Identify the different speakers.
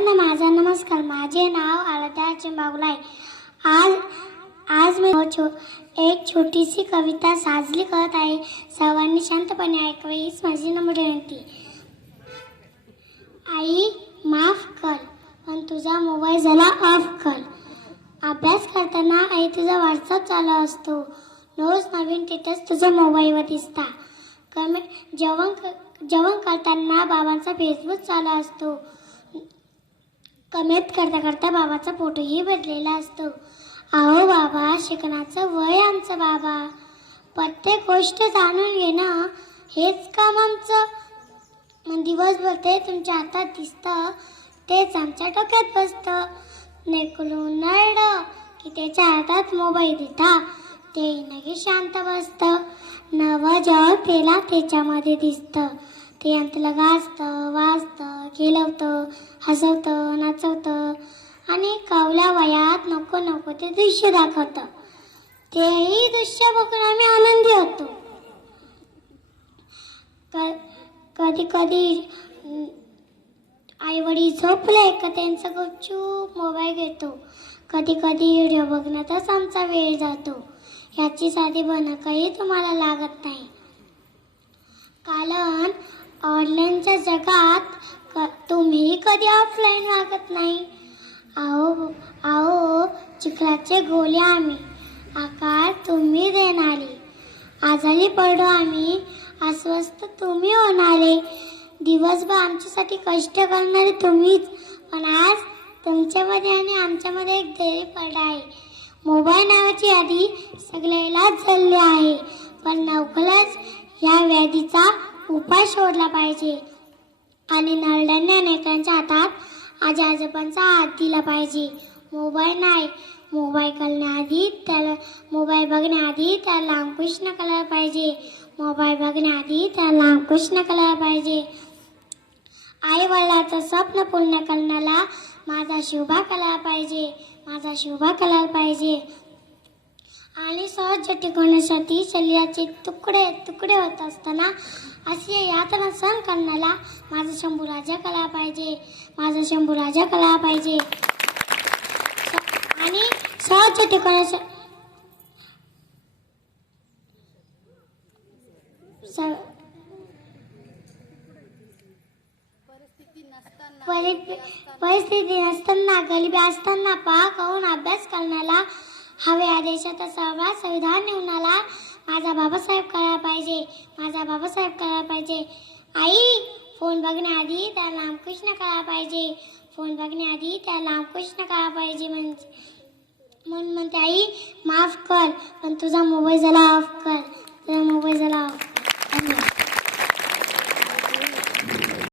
Speaker 1: सगळ्यांना माझा नमस्कार. माझे नाव आराध्या चिंबागुला आहे. आज आज मी छो एक छोटीशी कविता साजरी करत आहे. सर्वांनी शांतपणे ऐकवे हीच माझी नम्र विनंती. आई माफ कर पण तुझा मोबाईल झाला ऑफ कर. अभ्यास करताना आई तुझा व्हॉट्सअप चालू असतो. रोज नवीन स्टेटस तुझ्या मोबाईलवर दिसता. कमी जेवण जेवण करताना बाबांचा फेसबुक चालू असतो. कमेत करता करता बाबाचा फोटोही बदलेला असतो. अहो बाबा शिकण्याचं वय आमचं बाबा. प्रत्येक गोष्ट जाणून घेणं हेच काम आमचं. मग दिवसभर ते तुमच्या हातात दिसतं तेच आमच्या डोक्यात बसतं. नेकलून नरड की त्याच्या हातात मोबाईल देता ते नगे शांत बसतं. नवं जग त्याला त्याच्यामध्ये दिसतं. ते अंतलं गाजतं वाजतं खेळवतं हसवतं नाचवतं आणि कावल्या वयात नको नको ते दृश्य दाखवतं. तेही दृश्य बघून आम्ही आनंदी होतो. कधी कधी आई वडील झोपले का त्यांचा गुपचूप मोबाईल घेतो. कधी कधी व्हिडिओ बघण्यातच आमचा वेळ जातो. याची साधी काही तुम्हाला लागत नाही. कारण ऑनलाईनच्या जगात क तुम्ही कधी ऑफलाईन वागत नाही? अहो अहो चिखलाचे गोले आम्ही. आकार तुम्ही देणारे. आजारी पडो आम्ही. अस्वस्थ तुम्ही होणारे. दिवसभर आमच्यासाठी कष्ट करणारे तुम्हीच. पण आज तुमच्यामध्ये आणि आमच्यामध्ये एक देरी पडा आहे. मोबाईल नावाची यादी सगळ्यालाच चालली आहे. पण लवकरच या व्याधीचा उपाय शोधला पाहिजे. आणि नरड्यांनी अनेकांच्या हातात आजी आजोबांचा हात दिला पाहिजे. मोबाईल नाही. मोबाईल करण्याआधी त्याला मोबाईल बघण्याआधी त्याला लांबकृष्ण करायला पाहिजे. मोबाईल बघण्याआधी त्याला लांबकृष्ण करायला पाहिजे. आई वडिलाचं स्वप्न पूर्ण करण्याला माझा शुभा करायला पाहिजे. माझा शुभा करायला पाहिजे. आणि सहज टिकवण्यासाठी शरीराचे तुकडे तुकडे होत असताना असे यातना सहन करण्याला माझा शंभू राजा कला पाहिजे. माझा शंभू राजा कला पाहिजे. आणि सहज टिकवण्यासाठी स- परि- परिस्थिती नसताना गरिबी असताना पाक होऊन अभ्यास करणार हवे आदेशाचा सहभाग संविधान निवणाला माझा बाबासाहेब करायला पाहिजे. माझा बाबासाहेब करायला पाहिजे. आई फोन बघण्याआधी त्याला रामकृष्ण करायला पाहिजे. फोन बघण्याआधी त्याला रामकृष्ण करायला पाहिजे म्हणजे म्हणून म्हणते आई माफ कर पण तुझा मोबाईल झाला ऑफ कर. तुझा मोबाईल झाला ऑफ